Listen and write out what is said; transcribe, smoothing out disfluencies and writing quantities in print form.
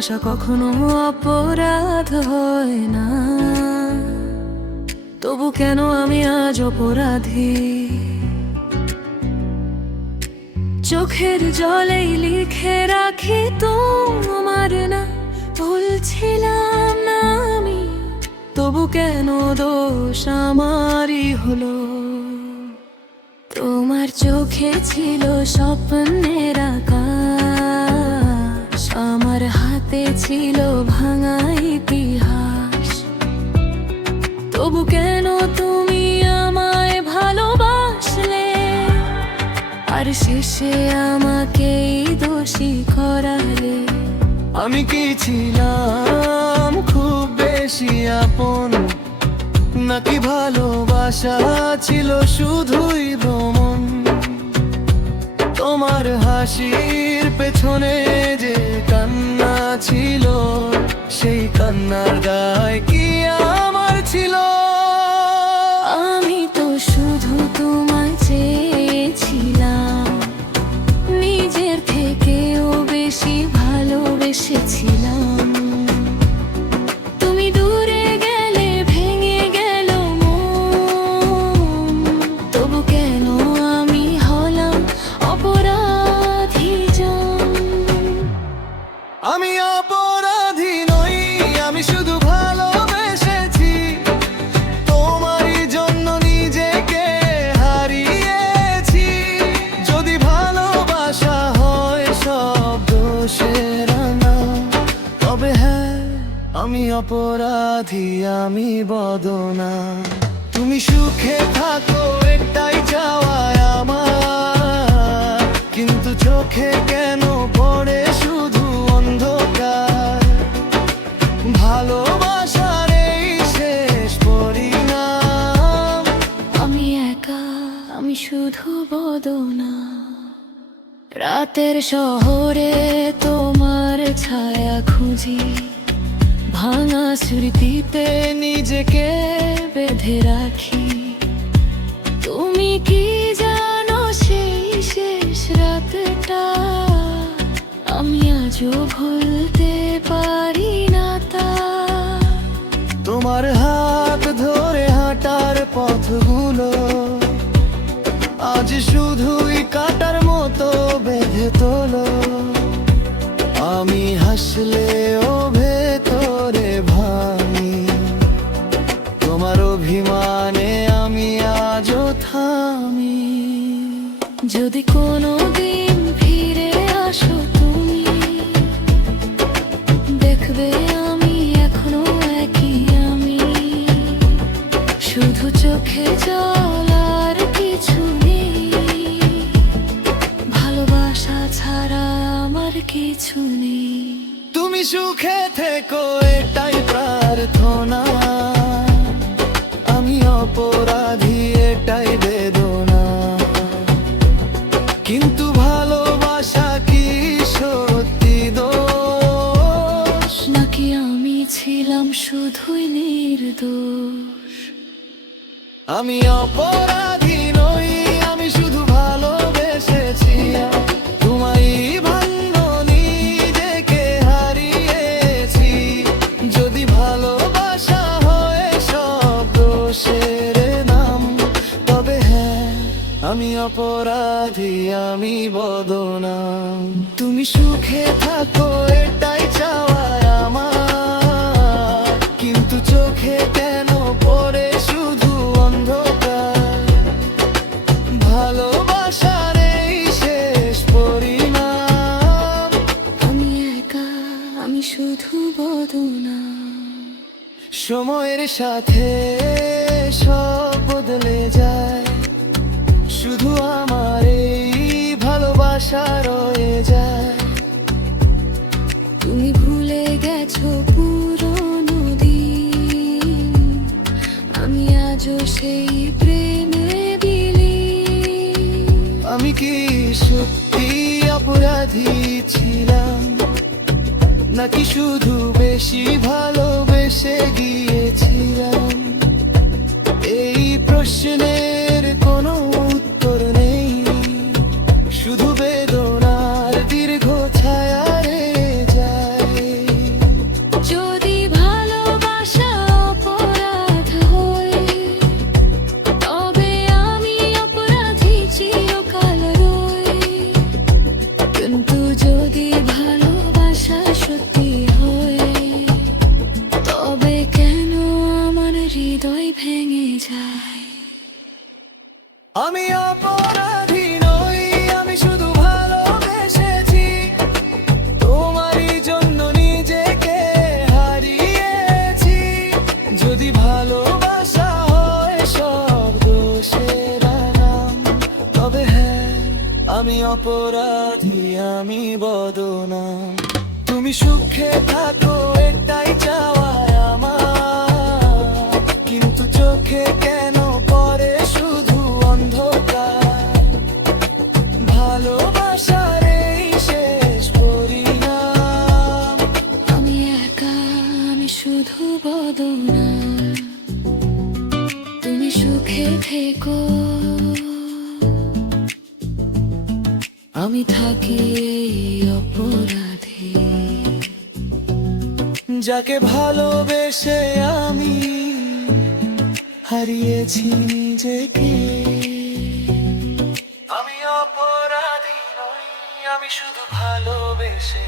ভালোবাসা কখনো অপরাধ হয় না, তবু কেন আমি আজ অপরাধী? চোখের জলেই লিখে রাখি তোমার না, ভুলছিলাম না আমি, তবু কেন দোষ আমারই হলো? তোমার চোখে ছিল স্বপ্নের আকাশ, আমার হাতে ছিল ভাঙা ইতিহাস। তবু কেন তুমি আমায় ভালোবাসলে, আর শেষে আমাকেই দোষী করালে? আমি কি ছিলাম খুব বেশি আপন, নাকি ভালোবাসা ছিল শুধুই ভ্রমণ? তোমার হাসির পেছনে যে কান্না ছিল, সেই কান্নার দায় কি আমার ছিল? আমি তো শুধু তোমায় চেয়েছিলাম, নিজের থেকেও বেশি ভালোবেসেছিলাম। তুমি দূরে গেলে ভেঙে গেল মন, তবু কেন আমি হলাম অপরাধী জান? আমি অপরাধী নই, আমি শুধু ভালোবেসেছি, তোমারই জন্য নিজেকে হারিয়েছি। যদি ভালোবাসা হয় সব দোষের না, তবে হ্যাঁ আমি অপরাধী, আমি বদনা। তুমি সুখে থাকো এটাই চাওয়ায় আমার, কিন্তু চোখে কেন পড়ে শুধু অন্ধকার? ভালোবাসার এই শেষ পরিণাম। আমি একা, আমি শুধু বদনা। রাতের শহরে তোমার ছায়া খুঁজি, ভাঙা স্মৃতিতে নিজেকে বেঁধে রাখি। তুমি কি জানো সেই শেষ রাতটা আমি আজও ভুলতে পারি না তা? তোমার হাত ধরে হাঁটার পথগুলো আজ শুধুই কাটার মতো বেঁধে তোলো। আমি হাসলেও ভেতরে ভাঙি, তোমার অভিমানে আমি আজও থামি। যদি কোনো দিন ফিরে আসো তুমি, দেখবে আমি এখনো একই আমি, শুধু চোখে জল আর কিছু নেই। ভালোবাসা ছাড়া আমার কিছু নেই। তুমি সুখে থেকো এটাই প্রার্থনা, আমি অপরাধী এটাই বেদনা। কিন্তু ভালোবাসা কি সত্যি দোষ, নাকি আমি ছিলাম শুধুই নির্দোষ? আমি অপরাধী নই, আমি শুধু ভালোবেসেছি, তোমায় ভাঙনি নিজেকে হারিয়েছি। যদি ভালোবাসা হয় সব দোষের নাম, তবে হ্যাঁ আমি অপরাধী, আমি বদনাম। তুমি সুখে থাকো এটাই চাওয়ায় আমার, কিন্তু চোখে কেন পড়ে শুধু অন্ধকার? ভালোবাসার এই শেষ পরিণাম। আমি একা, আমি শুধু বদনা। সময়ের সাথে সব বদলে যায়, শুধু আমার এই ভালোবাসা রয়ে যায়। তুমি ভুলে গেছো পুরনো দিন, আমি আজও সেই প্রেমে বিলীন। আমি কি সত্যি অপরাধী ছিলাম, নাকি শুধু বেশি ভালোবেসে গিয়েছিলাম? এই প্রশ্নের কোনো উত্তর নেই, শুধু বেদনার দীর্ঘ ছায়া রয়ে যায়। অপরাধী, আমি বদনাম। তুমি সুখে থাকো এটাই চাওয়ায় আমার, কিন্তু চোখে কেন পড়ে শুধু অন্ধকার। ভালোবাসার এই শেষ পরিণাম। আমি একা, আমি শুধু বদনাম। তুমি সুখে থেকো, আমি থাকি এই অপরাধী। যাকে ভালোবেসে আমি হারিয়েছি নিজেকে। আমি অপরাধী নই, আমি শুধু ভালোবেসে